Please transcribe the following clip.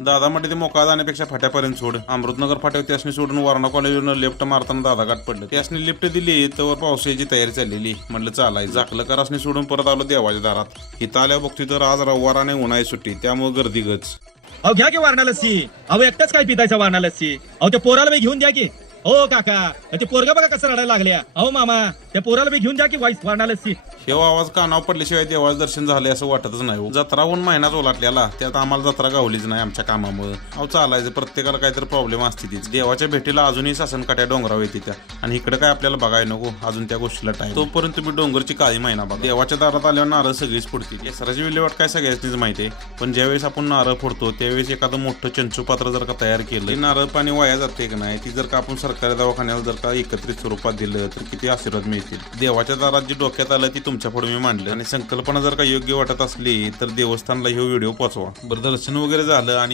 दादा म्हटले ते मोकळा जाण्यापेक्षा फाट्यापर्यंत सोड. अमृतनगर फाट्यावर त्यासनी सोडून वारणा कॉलेजवरून लेफ्ट मारताना दादा गाठ पडलं. त्यासनी लिफ्ट दिली तर पावसाची तयारी चाललेली. म्हटलं चालाय जाकलकरासनी सोडून परत आलो देवाच्या दारात. इथं आल्या बघतोय तर आज रविवार आणि उन्हाळी सुट्टी, त्यामुळे गर्दी गच. अहो घ्या की वारणा लस्सी. अहो एकटाच काय पितायचा वारणा लस्सी? अहो त्या पोराला बी घेऊन द्या की. हो काका, ते पोरगा बघा कसं रडायला लागल्या. अहो मामा, त्या पोराला बी घेऊन द्या की वारणा लस्सी. हे आवाज कानावर पडल्याशिवाय देवाचं दर्शन झाले असं वाटतच नाही. जत्रा होऊन महिनाच ओलाटल्याला, त्यात आम्हाला जत्रा गावलीच नाही आमच्या कामामुळे. अहो चालायचं, प्रत्येकाला काहीतरी प्रॉब्लेम असते तीच. देवाच्या भेटीला अजूनही सासनकाट्या डोंगरावर येते त्या, आणि इकडे काय आपल्याला बघायला नको अजून त्या गोष्टीला टाइम. तोपर्यंत तुम्ही डोंगरची काळी महिना बघा. देवाच्या दारात आल्यावर नारळ सगळीच फोडते. केसराची विल्हेवाट काय सगळ्यांनीच माहिती आहे, पण ज्यावेळेस आपण नारळ फोडतो त्यावेळेस एखादं मोठं चंचू पात्र जर का तयार केलं, नारळ पाणी वाया जाते की नाही, ती जर का आपण सरकारी दवाखान्याला जर का एकत्रित स्वरूपात दिलं तर किती आशीर्वाद मिळतील. देवाच्या दारात जी डोक्यात आलं ती तुमच्या पुढे मी मांडलं, आणि संकल्पना जर का योग्य वाटत असली तर देवस्थानला हे व्हिडिओ पोचवा. बरं, दर्शन वगैरे झालं आणि